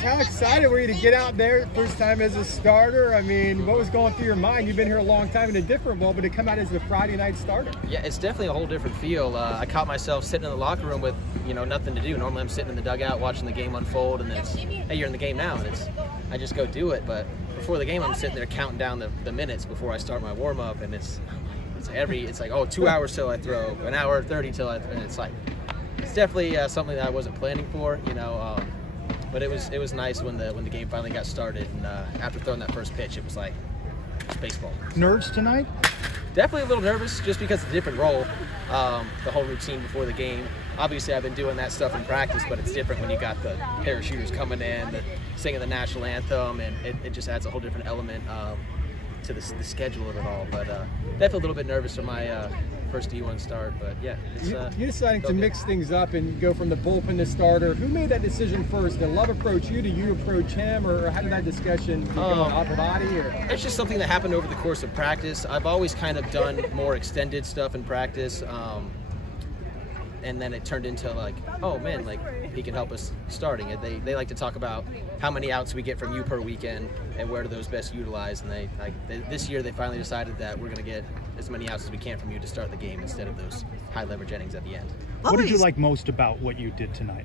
How excited were you to get out there first time as a starter? I mean, what was going through your mind? You've been here a long time in a different role, but to come out as a Friday night starter. Yeah, it's definitely a whole different feel. I caught myself sitting in the locker room with, nothing to do. Normally I'm sitting in the dugout watching the game unfold, and then it's, hey, you're in the game now, and I just go do it. But before the game, I'm sitting there counting down the minutes before I start my warm-up, and it's like, oh, 2 hours till I throw, an hour 30 till I throw, and it's definitely something that I wasn't planning for, but it was nice when the game finally got started, and after throwing that first pitch, it was like baseball. Nerves tonight? Definitely a little nervous, just because it's a different role. The whole routine before the game. Obviously, I've been doing that stuff in practice, but it's different when you got the parachuters coming in, singing the national anthem, and it just adds a whole different element to the schedule of it all. But definitely a little bit nervous for my first D1 start, but yeah. You're deciding to mix things up and go from the bullpen to starter. Who made that decision first? Did Love approach you? Did you approach him? Or how did that discussion go on upper body? Or? It's just something that happened over the course of practice. I've always kind of done more extended stuff in practice. And then it turned into like, oh man, like he can help us starting it. They like to talk about how many outs we get from you per weekend and where do those best utilize. And this year they finally decided that we're going to get as many outs as we can from you to start the game instead of those high leverage innings at the end. What did you like most about what you did tonight?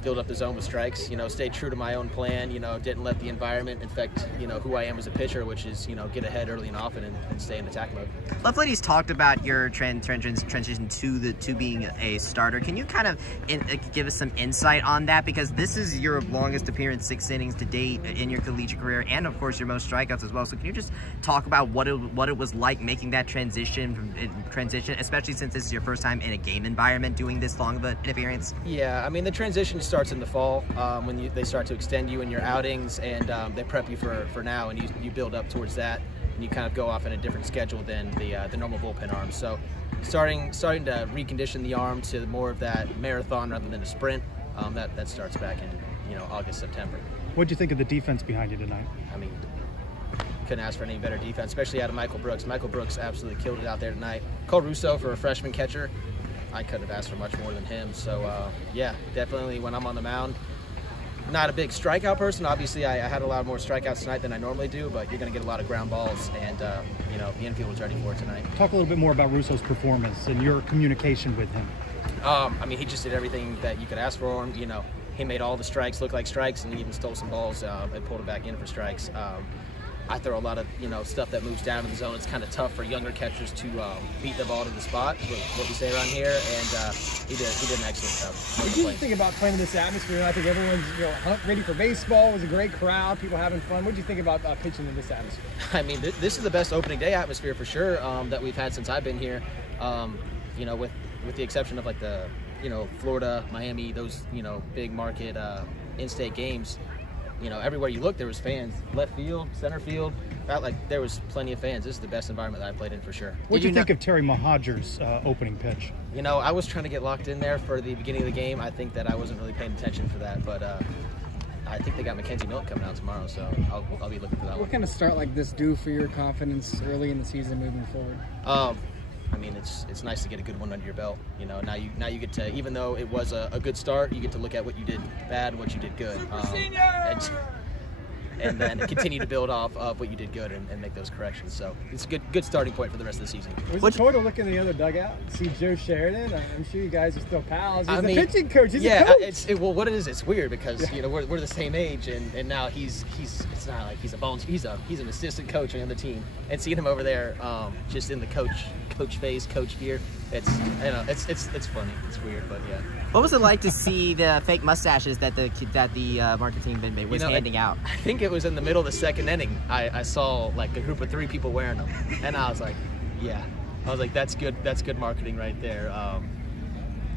Filled up the zone with strikes, stayed true to my own plan, didn't let the environment affect, who I am as a pitcher, which is, get ahead early and often and stay in attack mode. Lovelady's talked about your transition to being a starter. Can you kind of give us some insight on that? Because this is your longest appearance, 6 innings to date in your collegiate career, and of course your most strikeouts as well. So can you just talk about what it was like making that transition, especially since this is your first time in a game environment doing this long of an appearance? Yeah, I mean, the transition starts in the fall when they start to extend you in your outings, and they prep you for now, and you build up towards that, and you kind of go off in a different schedule than the normal bullpen arm. So starting to recondition the arm to more of that marathon rather than a sprint, that starts back in August, September. What'd you think of the defense behind you tonight? I mean, couldn't ask for any better defense, especially out of Michael Brooks. Michael Brooks absolutely killed it out there tonight. Cole Russo, for a freshman catcher, I couldn't have asked for much more than him. So yeah, definitely when I'm on the mound, not a big strikeout person. Obviously I had a lot more strikeouts tonight than I normally do, but you're going to get a lot of ground balls, and the infield was ready for it tonight. Talk a little bit more about Russo's performance and your communication with him. I mean, he just did everything that you could ask for him. He made all the strikes look like strikes, and he even stole some balls and pulled it back in for strikes. I throw a lot of stuff that moves down in the zone. It's kind of tough for younger catchers to beat the ball to the spot, what we say around here, and he did an excellent job. What did you think about playing in this atmosphere? I think everyone's ready for baseball. It was a great crowd, people having fun. What did you think about pitching in this atmosphere? I mean, this is the best opening day atmosphere for sure that we've had since I've been here. With the exception of like the Florida, Miami, those big market in-state games. Everywhere you look, there was fans. Left field, center field, felt like there was plenty of fans. This is the best environment that I played in for sure. What did you think of Terry Mahajer's opening pitch? I was trying to get locked in there for the beginning of the game. I think that I wasn't really paying attention for that, but I think they got Mackenzie Milk coming out tomorrow, so I'll be looking for that one. What kind of start like this do for your confidence early in the season moving forward? I mean, it's nice to get a good one under your belt. Now you get to, even though it was a good start, you get to look at what you did bad and what you did good, and then continue to build off of what you did good and make those corrections. So it's a good starting point for the rest of the season. Was it cool to look in the other dugout, see Joe Sheridan? I'm sure you guys are still pals. He's the pitching coach. He's a coach. Well, what it is, it's weird because we're the same age, and now he's it's not like he's an assistant coach on the team, and seeing him over there just in the coach phase, coach gear, it's funny. It's weird, but yeah. What was it like to see the fake mustaches that the marketing team was handing out? I think it was in the middle of the second inning. I saw like a group of 3 people wearing them, and I was like, yeah. I was like, that's good marketing right there.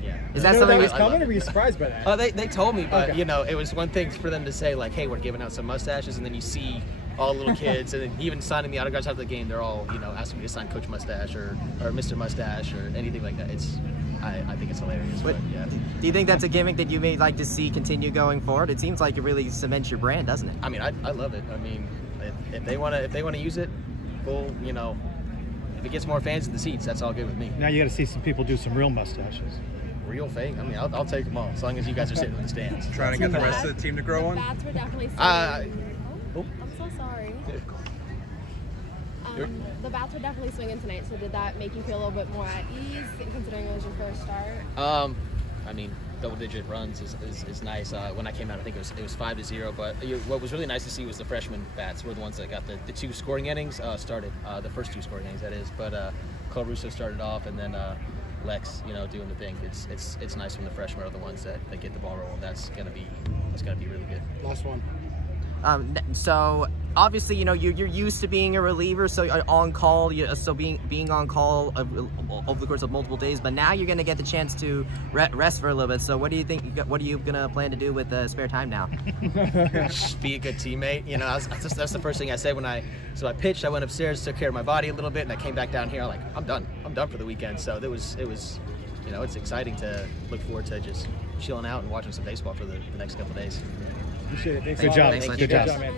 Yeah. Is that something that was coming, or were you surprised by that? They told me, but it was one thing for them to say like, hey, we're giving out some mustaches, and then you see all the little kids, and then even signing the autographs after the game, they're all asking me to sign Coach Mustache or Mr. Mustache or anything like that. I think it's hilarious. But yeah. Do you think that's a gimmick that you may like to see continue going forward? It seems like it really cements your brand, doesn't it? I mean, I love it. I mean, if they want to use it, full, if it gets more fans in the seats, that's all good with me. Now you got to see some people do some real mustaches. real, fake. I mean, I'll take them all as long as you guys are sitting in the stands. Trying to get the rest of the team to grow one. The bats were definitely swinging. Oh. I'm so sorry. The bats were definitely swinging tonight, so did that make you feel a little bit more at ease, considering it was your first start? I mean, double-digit runs is nice. When I came out, I think it was 5-0. But what was really nice to see was the freshman bats were the ones that got the 2 scoring innings started. The first 2 scoring innings, that is. But Cole Russo started off, and then Lex, doing the thing. It's nice when the freshmen are the ones that get the ball rolling. That's gonna be really good. Last one. So obviously, you're used to being a reliever, so on call, so being on call over the course of multiple days. But now you're going to get the chance to rest for a little bit. So what do you think? What are you going to plan to do with the spare time now? Just be a good teammate. That's the first thing I said when I pitched. I went upstairs, took care of my body a little bit, and I came back down here. I'm done. I'm done for the weekend. So it was. It's exciting to look forward to just chilling out and watching some baseball for the next couple of days. Appreciate it. Thanks Good a lot. job. Thanks, Good job. man.